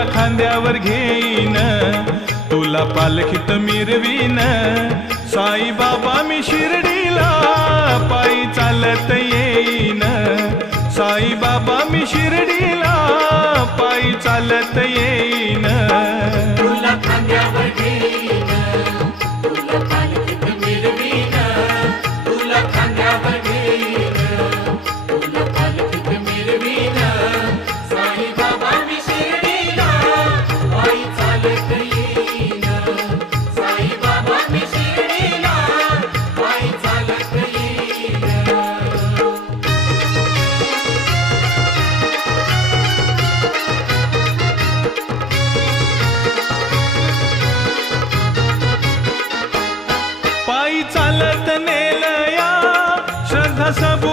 तुला खांद्यावर घेईन, तुला पालखीत मिरवीन. साई बाबा मी शिर्डीला पायी चालत येईन. साई बाबा मी शिर्डीला पायी चालत येईन. तुला खांद्यावर घेईन, तुला पालखीत मिरवीन. तुला खांद्यावर घेईन, तुला पालखीत मिरवीन. साई बाबा मी शिर्डीला पायी चालत येईन. साई बाबा मी शिर्डीला पायी चालत येईन. पायी चालत नेलया श्रद्धा सबूत